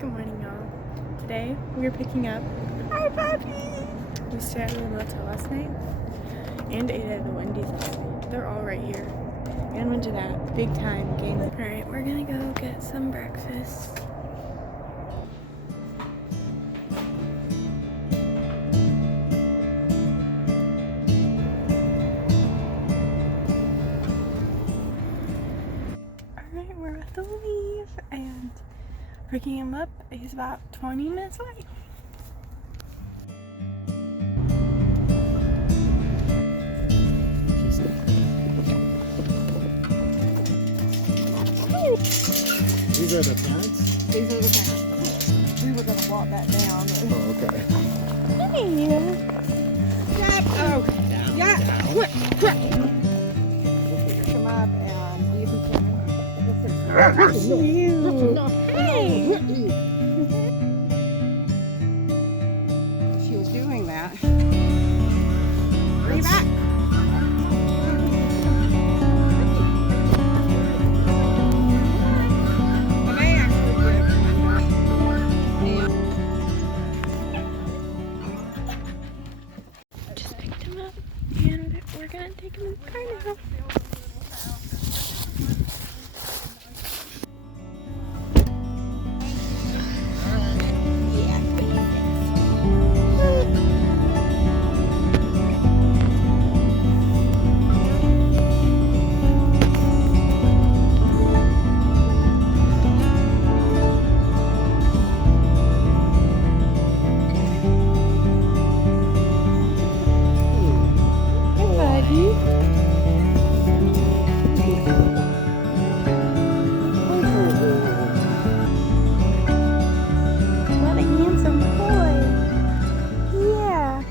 Good morning, y'all. Today we're picking up our puppy. We stayed at the motel last night and ate at the Wendy's last night. They're all right here. And went to that big time game. Alright, we're gonna go get some breakfast. Alright, we're about to leave and picking him up. He's about 20 minutes away. These are the parents? These are the parents. We were going to walk that down. Oh, okay. Hey! Oh, Down, yeah. down. Quick. Come up and you can Cute. Hey! She was doing that. Bring it back. Just picked him up and we're gonna take him in the car now. What a handsome boy. Yeah.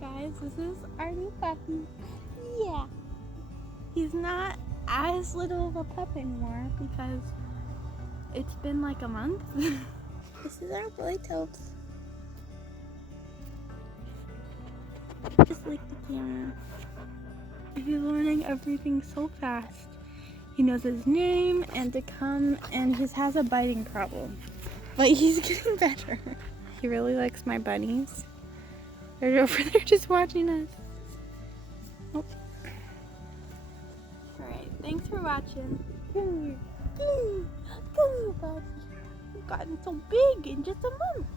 Guys, this is our new puppy. Yeah. He's not as little of a pup anymore because it's been like a month. This is our boy Toby. Just like the camera. He's learning everything so fast. He knows his name and to come, and he has a biting problem. But he's getting better. He really likes my bunnies. They're over there just watching us. Oh. Alright, thanks for watching. Come here. Come here, buddy. You've gotten so big in just a month.